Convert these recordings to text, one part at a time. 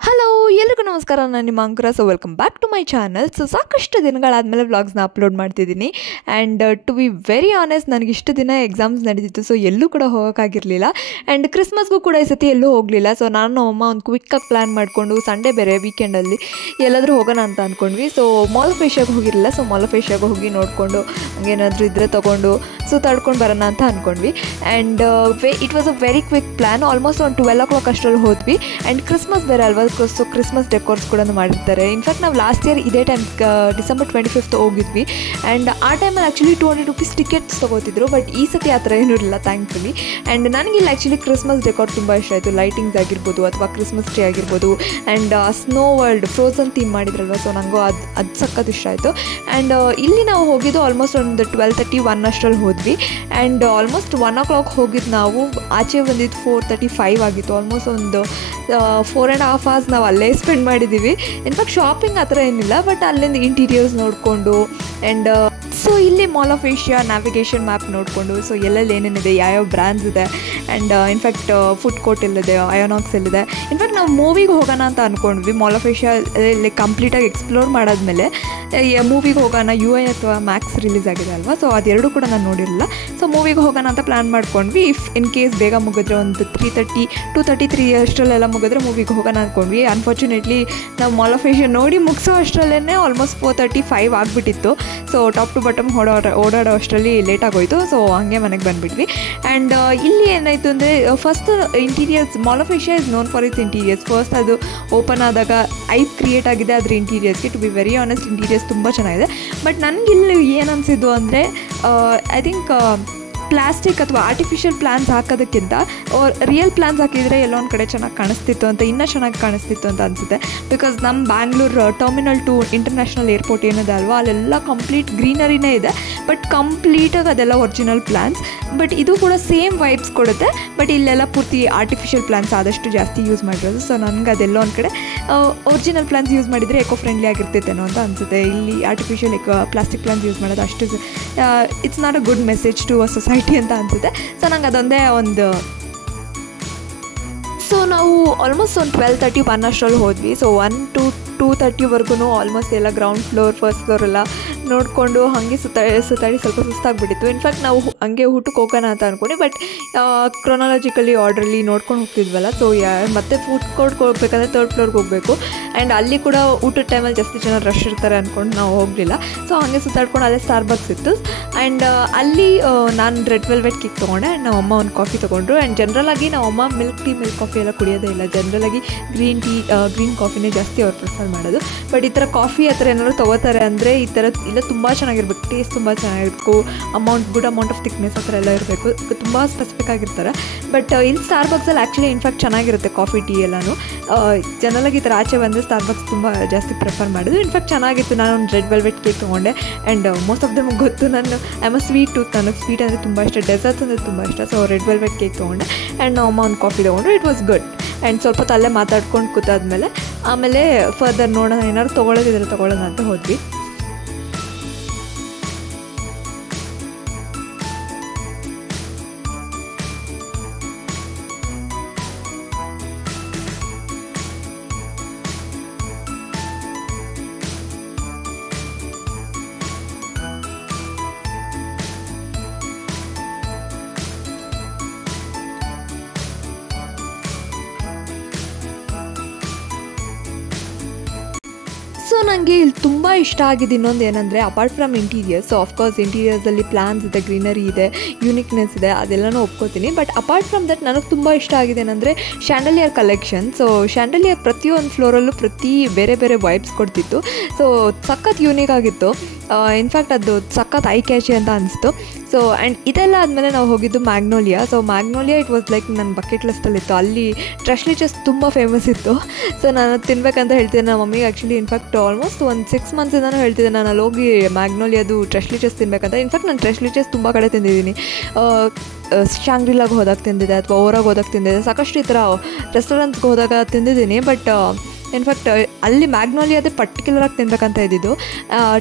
Hello ಎಲ್ರಿಗೂ ನಮಸ್ಕಾರ, ನಾನು ನಿಮ್ಮ Ankura. So welcome back to my channel. So ಸಾಕಷ್ಟು ದಿನಗಳಾದಮೇಲೆ ವ್ಲಾಗ್ಸ್ನ ಅಪ್ಲೋಡ್ ಮಾಡ್ತಿದ್ದೀನಿ. And to be very honest, ನನಗೆ ಇಷ್ಟು ದಿನ ಎಕ್ಸಾಮ್ಸ್ ನಡೀತಿತ್ತು, ಸೊ ಎಲ್ಲೂ ಕೂಡ ಹೋಗೋಕ್ಕಾಗಿರಲಿಲ್ಲ. ಆ್ಯಂಡ್ ಕ್ರಿಸ್ಮಸ್ಗೂ ಕೂಡ ಈ ಸತಿ ಎಲ್ಲೂ ಹೋಗಲಿಲ್ಲ. ಸೊ ನಾನು ಅಮ್ಮ ಒಂದು ಕ್ವಿಕ್ಕಾಗಿ ಪ್ಲ್ಯಾನ್ ಮಾಡಿಕೊಂಡು ಸಂಡೇ ಬೇರೆ ವೀಕೆಂಡಲ್ಲಿ ಎಲ್ಲಾದರೂ ಹೋಗೋಣ ಅಂತ ಅಂದ್ಕೊಂಡ್ವಿ. ಸೊ ಮಾಲ್ ಆಫ್ ಏಷ್ಯಾಗೆ ಹೋಗಿರಲಿಲ್ಲ. ಸೊ ಮಾಲ್ ಆಫ್ ಏಷ್ಯಾಗೆ ಹೋಗಿ ನೋಡಿಕೊಂಡು ಹಂಗೇನಾದರೂ ಇದ್ದರೆ ತೊಗೊಂಡು ತಡ್ಕೊಂಡು ಬರೋಣ ಅಂತ ಅಂದ್ಕೊಂಡ್ವಿ. And it was a very quick plan. Almost ಒಂದು 12 o'clock ಅಷ್ಟರಲ್ಲಿ ಹೋದ್ವಿ. ಆ್ಯಂಡ್ ಕ್ರಿಸ್ಮಸ್ ಬೇರೆ ಅಲ್ವಾ, ಸೊ ಕ್ರಿಸ್ಮಸ್ ಡೆಕೋರ್ಸ್ ಕೂಡ ಮಾಡಿರ್ತಾರೆ. ಇನ್ಫ್ಯಾಕ್ಟ್ ನಾವು ಲಾಸ್ಟ್ ಇಯರ್ ಇದೇ ಟೈಮ್ ಡಿಸೆಂಬರ್ 25th ಹೋಗಿದ್ವಿ. ಆ್ಯಂಡ್ ಆ ಟೈಮಲ್ಲಿ ಆ್ಯಕ್ಚುಲಿ 200 rupees ಟಿಕೆಟ್ಸ್ ತೊಗೋತಿದ್ರು. ಬಟ್ ಈ ಸತಿ ಆ ಥರ ಏನೂ ಇರಲಿಲ್ಲ, ಥ್ಯಾಂಕ್ಫುಲಿ. ಆ್ಯಂಡ್ ನನಗಿಲ್ಲಿ ಆ್ಯಕ್ಚುಲಿ ಕ್ರಿಸ್ಮಸ್ ಡೆಕೋರ್ ತುಂಬ ಇಷ್ಟ ಆಯಿತು. ಲೈಟಿಂಗ್ಸ್ ಆಗಿರ್ಬೋದು ಅಥವಾ ಕ್ರಿಸ್ಮಸ್ ಟ್ರೀ ಆಗಿರ್ಬೋದು. And snow world frozen theme ಮಾಡಿದ್ರಲ್ವ, ಸೊ ನನಗೂ ಅದು ಸಖತ್ ಇಷ್ಟ ಆಯಿತು. ಆ್ಯಂಡ್ ಇಲ್ಲಿ ನಾವು ಹೋಗಿದ್ದು ಆಲ್ಮೋಸ್ಟ್ ಒಂದು 12:30-1 ಅಷ್ಟರಲ್ಲಿ ಹೋದ್ವಿ. ಆ್ಯಂಡ್ ಆಲ್ಮೋಸ್ಟ್ 1 o'clock ಹೋಗಿದ್ದು ನಾವು ಆಚೆ ಬಂದಿದ್ದು 4:35 ಆಗಿತ್ತು. ಆಲ್ಮೋಸ್ಟ್ ಒಂದು 4.5 hours ನಾವು ಅಲ್ಲೇ ಸ್ಪೆಂಡ್ ಮಾಡಿದ್ದೀವಿ. ಇನ್ಫ್ಯಾಕ್ಟ್ ಶಾಪಿಂಗ್ ಆ ಥರ ಏನಿಲ್ಲ, ಬಟ್ ಅಲ್ಲಿಂದ ಇಂಟೀರಿಯರ್ಸ್ ನೋಡಿಕೊಂಡು ಆ್ಯಂಡ್ ಸೊ ಇಲ್ಲಿ mall of Asia navigation map ನೋಡಿಕೊಂಡು ಸೊ ಎಲ್ಲೆಲ್ಲಿ ಏನೇನಿದೆ, ಯಾವ್ಯಾವ ಬ್ರ್ಯಾಂಡ್ಸ್ ಇದೆ. ಆ್ಯಂಡ್ ಇನ್ಫ್ಯಾಕ್ಟ್ ಫುಡ್ ಕೋರ್ಟ್ ಎಲ್ಲಿದೆ, ಅಯೋನಾಕ್ಸ್ ಎಲ್ಲಿದೆ. ಇನ್ಫ್ಯಾಕ್ಟ್ ನಾವು ಮೂವಿಗೆ ಹೋಗೋಣ ಅಂತ ಅಂದ್ಕೊಂಡ್ವಿ. ಮಾಲ್ ಆಫ್ ಏಷ್ಯಾ ಇಲ್ಲಿ ಕಂಪ್ಲೀಟಾಗಿ ಎಕ್ಸ್ಪ್ಲೋರ್ ಮಾಡಾದ್ಮೇಲೆ ಮೂವಿಗೆ ಹೋಗೋಣ. UI ಅಥವಾ ಮ್ಯಾಕ್ಸ್ ರಿಲೀಸ್ ಆಗಿದೆ ಅಲ್ವಾ, ಸೊ ಅದೆರಡು ಕೂಡ ನಾನು ನೋಡಿರಲಿಲ್ಲ. ಸೊ ಮೂವಿಗೆ ಹೋಗೋಣ ಅಂತ ಪ್ಲ್ಯಾನ್ ಮಾಡ್ಕೊಂಡ್ವಿ. ಇಫ್ ಇನ್ ಕೇಸ್ ಬೇಗ ಮುಗಿದ್ರೆ ಒಂದು 2:33 ಅಷ್ಟರಲ್ಲೆಲ್ಲ ಮುಗಿದ್ರೆ ಮೂವಿಗೆ ಹೋಗೋಣ ಅಂದ್ಕೊಂಡ್ವಿ. ಅನ್ಫಾರ್ಚುನೇಟ್ಲಿ ನಾವು ಮಾಲ್ ಆಫ್ ಏಷ್ಯಾ ನೋಡಿ ಮುಗಿಸೋ ಅಷ್ಟರಲ್ಲೇ ಆಲ್ಮೋಸ್ಟ್ 4:35 ಆಗಿಬಿಟ್ಟಿತ್ತು. ಸೊ ಟಾಪ್ ಟು ಬಾಟಮ್ ಓಡಾಡೋ ಅಷ್ಟರಲ್ಲಿ ಲೇಟ್ ಆಗೋಯಿತು. ಸೊ ಹಾಗೆ ಮನೆಗೆ ಬಂದುಬಿಟ್ವಿ. ಆ್ಯಂಡ್ ಇಲ್ಲಿ ಏನಾಯಿತು ಅಂದರೆ, first interiors, mall of Asia is known for its interiors. First ಅದು ಓಪನ್ ಆದಾಗ ಐಪ್ ಕ್ರಿಯೇಟ್ ಆಗಿದೆ ಅದ್ರ ಇಂಟೀರಿಯರ್ಸ್ಗೆ. To be very honest, interiors ತುಂಬ ಚೆನ್ನಾಗಿದೆ. ಬಟ್ ನನಗಿಲ್ಲಿ ಏನು ಅನಿಸಿದ್ದು ಅಂದರೆ, ಐ ಥಿಂಕ್ ಪ್ಲಾಸ್ಟಿಕ್ ಅಥವಾ ಆರ್ಟಿಫಿಷಿಯಲ್ ಪ್ಲಾನ್ಸ್ ಹಾಕೋದಕ್ಕಿಂತ ರಿಯಲ್ ಪ್ಲಾನ್ಸ್ ಹಾಕಿದರೆ ಎಲ್ಲೋ ಒಂದು ಕಡೆ ಚೆನ್ನಾಗಿ ಕಾಣಿಸ್ತಿತ್ತು ಅಂತ, ಇನ್ನೂ ಚೆನ್ನಾಗಿ ಕಾಣಿಸ್ತಿತ್ತು ಅಂತ ಅನಿಸುತ್ತೆ. ಬಿಕಾಸ್ ನಮ್ಮ ಬ್ಯಾಂಗ್ಳೂರು ಟರ್ಮಿನಲ್ 2 ಇಂಟರ್ನ್ಯಾಷನಲ್ ಏರ್ಪೋರ್ಟ್ ಏನಿದೆ ಅಲ್ವಾ, ಅಲ್ಲೆಲ್ಲ ಕಂಪ್ಲೀಟ್ ಗ್ರೀನರಿನೇ ಇದೆ. ಬಟ್ ಕಂಪ್ಲೀಟಾಗಿ ಅದೆಲ್ಲ ಒರಿಜಿನಲ್ ಪ್ಲಾನ್ಸ್. ಬಟ್ ಇದು ಕೂಡ ಸೇಮ್ ವೈಬ್ಸ್ ಕೊಡುತ್ತೆ. ಬಟ್ ಇಲ್ಲೆಲ್ಲ ಪೂರ್ತಿ ಆರ್ಟಿಫಿಷಿಯಲ್ ಪ್ಲಾನ್ಸ್ ಆದಷ್ಟು ಜಾಸ್ತಿ ಯೂಸ್ ಮಾಡಿರೋದು. ಸೊ ನನಗೆ ಅದೆಲ್ಲ ಒಂದು ಕಡೆ ಒರಿಜಿನಲ್ ಪ್ಲಾನ್ಸ್ ಯೂಸ್ ಮಾಡಿದರೆ ಎಕೋ ಫ್ರೆಂಡ್ಲಿ ಆಗಿರ್ತೈತೇನೋ ಅಂತ ಅನಿಸುತ್ತೆ. ಇಲ್ಲಿ ಆರ್ಟಿಫಿಷಿಯಲ್ ಪ್ಲಾಸ್ಟಿಕ್ ಪ್ಲಾನ್ಸ್ ಯೂಸ್ ಮಾಡೋದು ಅಷ್ಟು it's not a good message to a society ಅಂತ ಅನಿಸುತ್ತೆ. ಸೊ ನಂಗೆ ಅದೊಂದೇ ಒಂದು. ಸೊ ನಾವು ಆಲ್ಮೋಸ್ಟ್ ಒಂದು 12:31 ಅಷ್ಟರಲ್ಲಿ ಹೋದ್ವಿ. ಸೊ 1 to 2:30ವರೆಗೂ ಆಲ್ಮೋಸ್ಟ್ ಎಲ್ಲ ಗ್ರೌಂಡ್ ಫ್ಲೋರ್, ಫಸ್ಟ್ ಫ್ಲೋರ್ ಎಲ್ಲ ನೋಡಿಕೊಂಡು ಹಾಗೆ ಸುತ್ತಾಡಿ ಸ್ವಲ್ಪ ಸುಸ್ತಾಗ್ಬಿಟ್ಟಿತ್ತು. ಇನ್ಫ್ಯಾಕ್ಟ್ ನಾವು ಹಂಗೆ ಊಟಕ್ಕೆ ಹೋಗೋಣ ಅಂತ ಅಂದ್ಕೊಂಡು, ಬಟ್ ಕ್ರೊನಾಲಜಿಕಲಿ ಆರ್ಡ್ರಲ್ಲಿ ನೋಡ್ಕೊಂಡು ಹೋಗ್ತಿದ್ವಲ್ಲ. ಸೊ ಮತ್ತೆ ಫುಡ್ ಕೋರ್ಟ್ಗೆ ಹೋಗ್ಬೇಕಂದ್ರೆ 3rd ಫ್ಲೋರ್ಗೆ ಹೋಗಬೇಕು. ಆ್ಯಂಡ್ ಅಲ್ಲಿ ಕೂಡ ಊಟದ ಟೈಮಲ್ಲಿ ಜಾಸ್ತಿ ಜನ ರಶ್ ಇರ್ತಾರೆ ಅಂದ್ಕೊಂಡು ನಾವು ಹೋಗಲಿಲ್ಲ. ಸೊ ಹಾಗೆ ಸುತ್ತಾಡ್ಕೊಂಡು ಅಲ್ಲೇ ಸ್ಟಾರ್ಬಕ್ಸ್ ಇತ್ತು. ಆ್ಯಂಡ್ ಅಲ್ಲಿ ನಾನು ರೆಡ್ ವೆಲ್ವೆಟ್ ಕೇಕ್ ತೊಗೊಂಡೆ. ಆ್ಯಂಡ್ ನಮ್ಮ ಅಮ್ಮ ಒಂದು ಕಾಫಿ ತೊಗೊಂಡ್ರು. ಆ್ಯಂಡ್ ಜನರಲಾಗಿ ನಮ್ಮ ಅಮ್ಮ ಮಿಲ್ಕ್ ಕಾಫಿ ಎಲ್ಲ ಕುಡಿಯೋದೇ ಇಲ್ಲ. ಜನರಲಾಗಿ ಗ್ರೀನ್ ಕಾಫಿನೇ ಜಾಸ್ತಿ ಅವ್ರು ಪ್ರಿಫರ್ ಮಾಡೋದು. ಬಟ್ ಈ ಥರ ಕಾಫಿ ಆ ಥರ ಏನಾದ್ರು ತೊಗೋತಾರೆ ಅಂದರೆ ಈ ಥರ ಇಲ್ಲ, ತುಂಬ ಚೆನ್ನಾಗಿರ್ಬೇಕು, ಟೇಸ್ಟ್ ತುಂಬ ಚೆನ್ನಾಗಿರ್ಬೇಕು, ಗುಡ್ ಅಮೌಂಟ್ ಆಫ್ ಥಿಕ್ನೆಸ್ ಆ ಥರ ಎಲ್ಲ ಇರಬೇಕು, ತುಂಬ ಸ್ಪೆಸಿಫಿಕ್ ಆಗಿರ್ತಾರೆ. ಬಟ್ ಇಲ್ಲಿ ಸ್ಟಾರ್ಬಕ್ಸಲ್ಲಿ ಆ್ಯಕ್ಚುಲಿ ಇನ್ಫ್ಯಾಕ್ಟ್ ಚೆನ್ನಾಗಿರುತ್ತೆ ಕಾಫಿ, ಟೀ ಎಲ್ಲನೂ. ಜನರಲಾಗಿ ಈ ಥರ ಆಚೆ ಬಂದರೆ ಸ್ಟಾರ್ಬಕ್ಸ್ ತುಂಬ ಜಾಸ್ತಿ ಪ್ರಿಫರ್ ಮಾಡೋದು. ಇನ್ಫ್ಯಾಕ್ಟ್ ಚೆನ್ನಾಗಿತ್ತು. ನಾನು ಒಂದು ರೆಡ್ ವೆಲ್ವೆಟ್ ಕೇಕ್ ತೊಗೊಂಡೆ. ಆ್ಯಂಡ್ ಮೋಸ್ಟ್ ಆಫ್ ದಮ್ ಗೊತ್ತು, ನಾನು I am a sweet tooth. ನನಗೆ ಸ್ವೀಟ್ ಅಂದರೆ ತುಂಬ ಇಷ್ಟ, ಡೆಸರ್ಟ್ಸ್ ಅಂದರೆ ತುಂಬ ಇಷ್ಟ. ಸೊ ರೆಡ್ ವೆಲ್ವೆಟ್ ಕೇಕ್ ತೊಗೊಂಡೆ. ಆ್ಯಂಡ್ ನಮ್ಮ ಅಮ್ಮ ಒಂದು ಕಾಫಿ ತೊಗೊಂಡ್ರು. It was good. ಆ್ಯಂಡ್ ಸ್ವಲ್ಪ ತಲೆ ಮಾತಾಡ್ಕೊಂಡು ಕೂತಾದ್ಮೇಲೆ ಆಮೇಲೆ ಫರ್ದರ್ ನೋಡೋಣ, ಏನಾದ್ರು ತೊಗೊಳೋದಿದ್ರೆ ತೊಗೊಳ್ಳೋಣ ಅಂತ ಹೋದ್ವಿ. ಸೊ ನನಗೆ ಇಲ್ಲಿ ತುಂಬ ಇಷ್ಟ ಆಗಿದೆ ಇನ್ನೊಂದು ಏನಂದರೆ, apart from interiors, so of course ಇಂಟೀರಿಯರ್ಸಲ್ಲಿ ಪ್ಲಾನ್ಸ್ ಇದೆ, ಗ್ರೀನರಿ ಇದೆ, ಯೂನಿಕ್ನೆಸ್ ಇದೆ, ಅದೆಲ್ಲನೂ ಒಪ್ಕೋತೀನಿ. ಬಟ್ ಅಪಾರ್ಟ್ ಫ್ರಮ್ ದಟ್ ನನಗೆ ತುಂಬ ಇಷ್ಟ ಆಗಿದೆ ಏನಂದರೆ ಶ್ಯಾಂಡಲಿಯರ್ ಕಲೆಕ್ಷನ್. ಸೊ ಶ್ಯಾಂಡಲಿಯರ್ ಪ್ರತಿಯೊಂದು ಫ್ಲೋರಲ್ಲೂ ಬೇರೆ ಬೇರೆ ವೈಬ್ಸ್ ಕೊಡ್ತಿತ್ತು. ಸೊ ಸಖತ್ ಯೂನಿಕ್ ಆಗಿತ್ತು. ಇನ್ಫ್ಯಾಕ್ಟ್ ಅದು ಸಖತ್ ಐ ಕ್ಯಾಚಿ ಅಂತ ಅನಿಸ್ತು. ಸೊ ಆ್ಯಂಡ್ ಇದೆಲ್ಲ ಆದಮೇಲೆ ನಾವು ಹೋಗಿದ್ದು Magnolia. So Magnolia it was like ನನ್ನ ಬಕೆಟ್ ಲಿಸ್ಟಲ್ಲಿತ್ತು. ಅಲ್ಲಿ ಟ್ರಶ್ಲಿಚಸ್ ತುಂಬ ಫೇಮಸ್ ಇತ್ತು. ಸೊ ನಾನು ತಿನ್ಬೇಕಂತ ಹೇಳ್ತಿದ್ದೆ ನಮ್ಮ ಮಮ್ಮಿಗೆ. ಆ್ಯಕ್ಚುಲಿ ಇನ್ಫ್ಯಾಕ್ಟ್ ಆಲ್ಮೋಸ್ಟ್ ಒಂದು 6 months ಹೇಳ್ತಿದ್ದೆ ನಾನು ಅಲ್ಲಿ ಹೋಗಿ ಮ್ಯಾಗ್ನೋಲಿಯಾದು ಟ್ರಶ್ಲಿಚಸ್ ತಿನ್ಬೇಕಂತ. ಇನ್ಫ್ಯಾಕ್ಟ್ ನಾನು ಟ್ರಶ್ಲಿಚಸ್ ತುಂಬ ಕಡೆ ತಿಂದಿದ್ದೀನಿ. ಶಾಂಗ್ರಿಲಾಗೆ ಹೋದಾಗ ತಿಂದಿದೆ ಅಥವಾ ಓರಾಗೆ ಹೋದಾಗ ತಿಂದಿದೆ. ಸಾಕಷ್ಟು ಈ ಥರ ರೆಸ್ಟೋರೆಂಟ್ಸ್ಗೆ ಹೋದಾಗ ತಿಂದಿದ್ದೀನಿ. ಬಟ್ ಇನ್ಫ್ಯಾಕ್ಟ್ ಅಲ್ಲಿ ಮ್ಯಾಗ್ನೋಲಿಯಾದೇ ಪರ್ಟಿಕ್ಯುಲರಾಗಿ ತಿನ್ಬೇಕಂತ ಇದ್ದಿದ್ದು.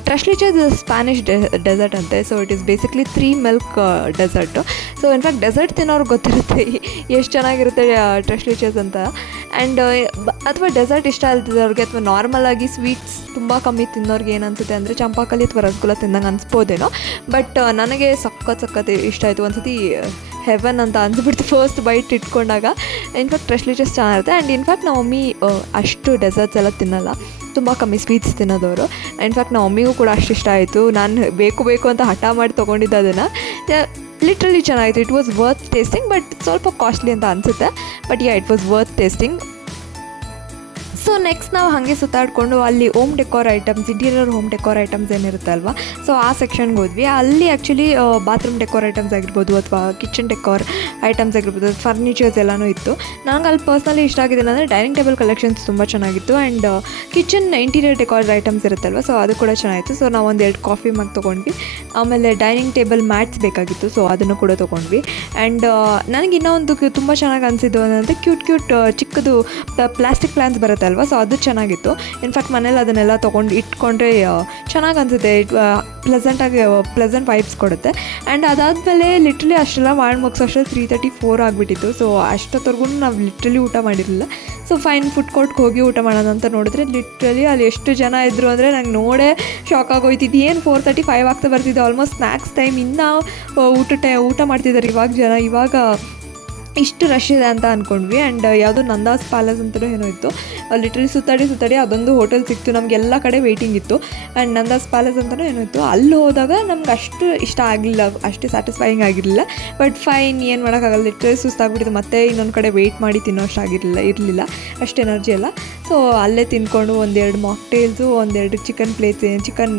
ಟ್ರೆಶ್ಲಿಚಸ್ ಸ್ಪ್ಯಾನಿಷ್ ಡೆಸರ್ಟ್ ಅಂತೆ. So it is basically 3 milk dessert. So in fact dessert ತಿನ್ನೋರ್ಗೆ ಗೊತ್ತಿರುತ್ತೆ ಎಷ್ಟು ಚೆನ್ನಾಗಿರುತ್ತೆ ಟ್ರೆಶ್ಲಿಚಸ್ ಅಂತ. ಆ್ಯಂಡ್ ಅಥವಾ ಡೆಸರ್ಟ್ ಇಷ್ಟ ಇಲ್ದಿದ್ದವ್ರಿಗೆ ಅಥವಾ ನಾರ್ಮಲಾಗಿ ಸ್ವೀಟ್ಸ್ ತುಂಬ ಕಮ್ಮಿ ತಿನ್ನೋರ್ಗೆ ಏನು ಅನಿಸುತ್ತೆ ಅಂದರೆ ಚಂಪಾಕಲಿ ಅಥವಾ ರಸಗುಲ್ಲ ತಿಂದಂಗೆ ಅನಿಸ್ಬೋದೇನೋ. ಬಟ್ ನನಗೆ ಸಖತ್ ಇಷ್ಟ ಆಯಿತು. ಒಂದು ಸತಿ ಹೆವನ್ ಅಂತ ಅಂದ್ಬಿಡ್ತು ಫಸ್ಟ್ ಬೈಟ್ ಇಟ್ಕೊಂಡಾಗ. ಇನ್ಫ್ಯಾಕ್ಟ್ ಟ್ರೆಶ್ಲಿಚಸ್ ಚೆನ್ನಾಗಿರುತ್ತೆ. ಆ್ಯಂಡ್ ಇನ್ಫ್ಯಾಕ್ಟ್ ನಮ್ಮ ಮಮ್ಮಿ ಅಷ್ಟು ಡೆಸರ್ಟ್ಸ್ ಎಲ್ಲ ತಿನ್ನಲ್ಲ, ತುಂಬ ಕಮ್ಮಿ ಸ್ವೀಟ್ಸ್ ತಿನ್ನೋದವರು. ಇನ್ಫ್ಯಾಕ್ಟ್ ನಮ್ಮ ಮಮ್ಮಿಗೂ ಕೂಡ ಅಷ್ಟು ಇಷ್ಟ ಆಯಿತು. ನಾನು ಬೇಕು ಅಂತ ಹಠ ಮಾಡಿ ತೊಗೊಂಡಿದ್ದೆ ಅದನ್ನು. ಲಿಟ್ರಲಿ ಚೆನ್ನಾಗಿತ್ತು. It was worth tasting, but ಸ್ವಲ್ಪ ಕಾಸ್ಟ್ಲಿ ಅಂತ ಅನಿಸುತ್ತೆ. But it was worth tasting. So next ನಾವು ಹಾಗೆ ಸುತ್ತಾಡಿಕೊಂಡು ಅಲ್ಲಿ home decor items, interior home decor items ಏನಿರುತ್ತೆ ಅಲ್ವಾ, ಸೊ ಆ ಸೆಕ್ಷನ್ಗೆ ಹೋದ್ವಿ. ಅಲ್ಲಿ ಆ್ಯಕ್ಚುಲಿ ಬಾತ್ರೂಮ್ ಡೆಕೋರ್ ಐಟಮ್ಸ್ ಆಗಿರ್ಬೋದು ಅಥವಾ ಕಿಚನ್ ಡೆಕೋರ್ ಐಟಮ್ಸ್ ಆಗಿರ್ಬೋದು, ಫರ್ನಿಚರ್ಸ್ ಎಲ್ಲನೂ ಇತ್ತು. ನಂಗೆ ಅಲ್ಲಿ ಪರ್ಸ್ನಲಿ ಇಷ್ಟ ಆಗಿದೆ ಅಂದರೆ ಡೈನಿಂಗ್ ಟೇಬಲ್ ಕಲೆಕ್ಷನ್ಸ್ ತುಂಬ ಚೆನ್ನಾಗಿತ್ತು. And kitchen interior decor items ಇರುತ್ತಲ್ವ, ಸೊ ಅದು ಕೂಡ ಚೆನ್ನಾಗಿತ್ತು. ಸೊ ನಾವು 2 ಕಾಫಿ ಮಗ್ ತೊಗೊಂಡ್ವಿ. ಆಮೇಲೆ ಡೈನಿಂಗ್ ಟೇಬಲ್ ಮ್ಯಾಟ್ಸ್ ಬೇಕಾಗಿತ್ತು, ಸೊ ಅದನ್ನು ಕೂಡ ತೊಗೊಂಡ್ವಿ. ಆ್ಯಂಡ್ ನನಗೆ ಇನ್ನೊಂದು ತುಂಬ ಚೆನ್ನಾಗಿ ಅನಿಸಿದ್ದು ಅಂದರೆ ಕ್ಯೂಟ್ ಚಿಕ್ಕದು ಪ್ಲಾಸ್ಟಿಕ್ ಪ್ಲಾನ್ಸ್ ಬರುತ್ತೆ ಅಲ್ವಾ, ಸೊ ಅದು ಚೆನ್ನಾಗಿತ್ತು. ಇನ್ಫ್ಯಾಕ್ಟ್ ಮನೇಲಿ ಅದನ್ನೆಲ್ಲ ತೊಗೊಂಡು ಇಟ್ಕೊಂಡ್ರೆ ಚೆನ್ನಾಗಿ ಅನಿಸುತ್ತೆ. ಪ್ಲೆಸೆಂಟ್ ವೈಬ್ಸ್ ಕೊಡುತ್ತೆ. ಆ್ಯಂಡ್ ಅದಾದಮೇಲೆ ಲಿಟ್ರಲಿ ಅಷ್ಟೆಲ್ಲ ಮಾಡಿ ಮುಗಿಸೋಷ್ಟು 3:34 ಆಗಿಬಿಟ್ಟಿತ್ತು. ಸೊ ಅಷ್ಟೊತ್ತವರೆಗೂ ನಾವು ಲಿಟ್ರಲಿ ಊಟ ಮಾಡಿರಲಿಲ್ಲ. ಸೊ ಫೈನ್ ಫುಡ್ ಕೋರ್ಟ್ಗೆ ಹೋಗಿ ಊಟ ಮಾಡೋಣ ಅಂತ ನೋಡಿದ್ರೆ ಲಿಟ್ರಲಿ ಅಲ್ಲಿ ಎಷ್ಟು ಜನ ಇದ್ದರು ಅಂದರೆ ನಂಗೆ ನೋಡೇ ಶಾಕ್ ಆಗೋಯ್ತಿದ್ದು. ಏನು 4:35 ಆಗ್ತಾ ಬರ್ತಿದ್ದು, ಆಲ್ಮೋಸ್ಟ್ ಸ್ನ್ಯಾಕ್ಸ್ ಟೈಮ್. ಇನ್ನೂ ಊಟ ಮಾಡ್ತಿದ್ದಾರೆ ಇವಾಗ ಇಷ್ಟು ರಶ್ ಇದೆ ಅಂತ ಅಂದ್ಕೊಂಡ್ವಿ. ಆ್ಯಂಡ್ ಯಾವುದೋ ನಂದಾಸ್ ಪ್ಯಾಲೇಸ್ ಅಂತಲೂ ಏನೋ ಇತ್ತು. ಲಿಟ್ರಲಿ ಸುತ್ತಾಡಿ ಅದೊಂದು ಹೋಟೆಲ್ ಸಿಕ್ತು. ನಮಗೆಲ್ಲ ಕಡೆ ವೆಯ್ಟಿಂಗ್ ಇತ್ತು. ಆ್ಯಂಡ್ ನಂದಾಸ್ ಪ್ಯಾಲೇಸ್ ಅಂತಲೂ ಏನೋ ಇತ್ತು. ಅಲ್ಲಿ ಹೋದಾಗ ನಮ್ಗೆ ಅಷ್ಟು ಇಷ್ಟ ಆಗಲಿಲ್ಲ, ಅಷ್ಟು ಸ್ಯಾಟಿಸ್ಫೈಯಿಂಗ್ ಆಗಿರಲಿಲ್ಲ. ಬಟ್ ಫೈನ್, ಏನು ಮಾಡೋಕ್ಕಾಗಲ್ಲ. ಲಿಟ್ರಲಿ ಸುಸ್ತಾಗ್ಬಿಟ್ಟಿತ್ತು. ಮತ್ತೆ ಇನ್ನೊಂದು ಕಡೆ ವೆಯ್ಟ್ ಮಾಡಿ ತಿನ್ನೋ ಅಷ್ಟು ಇರಲಿಲ್ಲ ಅಷ್ಟು ಎನರ್ಜಿ ಎಲ್ಲ. ಸೊ ಅಲ್ಲೇ ತಿಂದ್ಕೊಂಡು 1-2 ಮಾಕ್ಟೇಲ್ಸು, 1-2 ಚಿಕನ್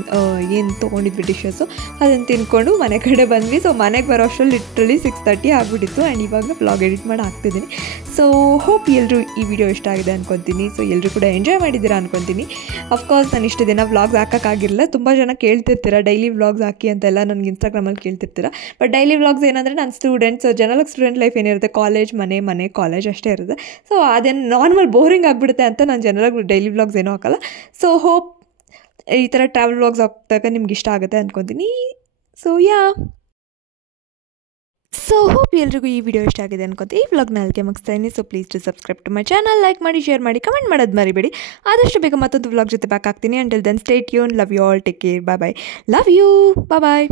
ಏನು ತೊಗೊಂಡಿದ್ವಿ ಡಿಶಸ್ಸು, ಅದನ್ನು ತಿಂದ್ಕೊಂಡು ಮನೆ ಕಡೆ ಬಂದ್ವಿ. ಸೊ ಮನೆಗೆ ಬರೋ ಅಷ್ಟರಲ್ಲಿ ಲಿಟ್ರಲಿ 6:30 ಆಗಿಬಿಟ್ಟಿತ್ತು. ಆ್ಯಂಡ್ ಇವಾಗ ವ್ಲಾಗ್ ಎಡಿಟ್ ಮಾಡಿ ಹಾಕ್ತಿದ್ದೀನಿ. ಸೊ ಹೋಪ್ ಎಲ್ಲರೂ ಈ ವಿಡಿಯೋ ಇಷ್ಟ ಆಗಿದೆ ಅನ್ಕೊತೀನಿ. ಸೊ ಎಲ್ಲರೂ ಕೂಡ ಎಂಜಾಯ್ ಮಾಡಿದ್ದೀರಾ ಅನ್ಕೊತೀನಿ. ಅಫ್ಕೋರ್ಸ್ ನಾನು ಇಷ್ಟು ದಿನ ವ್ಲಾಗ್ಸ್ ಹಾಕೋಕ್ಕಾಗಿರಲಿಲ್ಲ. ತುಂಬ ಜನ ಕೇಳ್ತಿರ್ತೀರ ಡೈಲಿ ವ್ಲಾಗ್ಸ್ ಹಾಕಿ ಅಂತೆಲ್ಲ ನನಗೆ ಇನ್ಸ್ಟಾಗ್ರಾಮಲ್ಲಿ ಕೇಳ್ತಿರ್ತೀರ. ಬಟ್ ಡೈಲಿ ವ್ಲಾಗ್ಸ್ ಏನಂದರೆ ನಾನು ಜನರಲ್ ಸ್ಟೂಡೆಂಟ್ ಲೈಫ್ ಏನಿರುತ್ತೆ, ಕಾಲೇಜ್ ಮನೆ ಕಾಲೇಜ್ ಅಷ್ಟೇ ಇರುತ್ತೆ. ಸೊ ಅದೇನು ನಾರ್ಮಲ್ ಬೋರಿಂಗ್ ಆಗಿಬಿಡುತ್ತೆ ಅಂತ ನಾನು ಜನರಲ್ ಡೈಲಿ ವ್ಲಾಗ್ಸ್ ಏನೂ ಹಾಕಲ್ಲ. ಸೊ ಹೋಪ್ ಈ ಥರ ಟ್ರಾವೆಲ್ ವ್ಲಾಗ್ಸ್ ಹಾಕಿದಾಗ ನಿಮ್ಗೆ ಇಷ್ಟ ಆಗುತ್ತೆ ಅಂದ್ಕೊತೀನಿ. ಸೊ ಹೋಪ್ ಎಲ್ರಿಗೂ ಈ ವಿಡಿಯೋ ಇಷ್ಟ ಆಗಿದೆ ಅನ್ಕೊತೀನಿ. ಈ ವ್ಲಾಗ್ನ ಅಲ್ಲಿಗೆ ಮುಗಿಸ್ತಾ ಇದ್ದೀನಿ. So please to subscribe to my channel, like ಮಾಡಿ, ಶೇರ್ ಮಾಡಿ, ಕಮೆಂಟ್ ಮಾಡೋದು ಮರಿಬೇಡಿ. ಆದಷ್ಟು ಬೇಗ ಮತ್ತೊಂದು ವ್ಲಾಗ್ ಜೊತೆ ಬ್ಯಾಕ್ ಆಗ್ತೀನಿ. Until then stay tune. Love you all, take care, bye. Love you, bye.